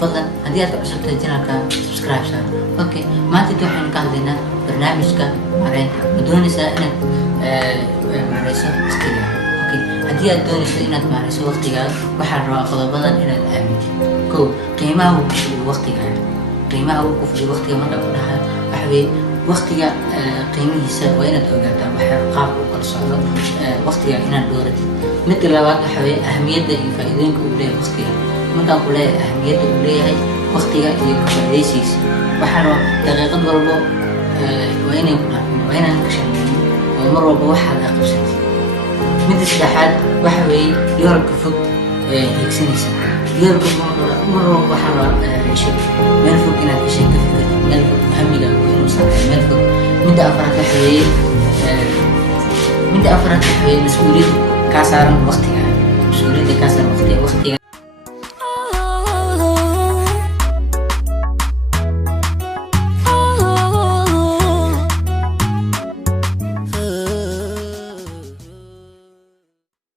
fadlan haddii aad cusub tahay channelka subscribe saar. Okay, maanta waxaynu ka hadlaynaa barnaamijka maaraynta. Ma doonaysaa inaad maarayso waqtiga? Okay, haddii aad doonayso inaad maarayso waqtiga, waxaa rabaa qodobadan inaad aamintid. Kow, qiimaha uu ku fadhiyo waqtiga. qiimaha uu ku fadhiyo waqtiga marka uu dhahay waxa weeye waqtiga qiimihiisa waa inaad ogaataa waxa qaab uu kala socdo waqtiga inaad dooratid. midda labaad waxa weeye ahmiyadda iyo faa'iidooyinka uu leeyahay waqtiga. markaan ku leeyahay ahmiyadda uu leeyahay waqtiga iyo faa'iidaysiisa, waxaa rabaa daqiiqad walbo waa inay ku dhaafin, waa inaan ka shaqeynin oo mar walba waxaad qabsatid. midda saddexaad waxa weeye yoolka fog hiigsanaysa. yoolka mar walba waxaa rabaa meel fog inaad heshay ka fikirtid, meel fog hamiga waa inuu sameeyo meel fog. midda afraad waxa weeye mas'uuliyadda kaa saaran waqtiga. mas'uuliyadda kaa saaran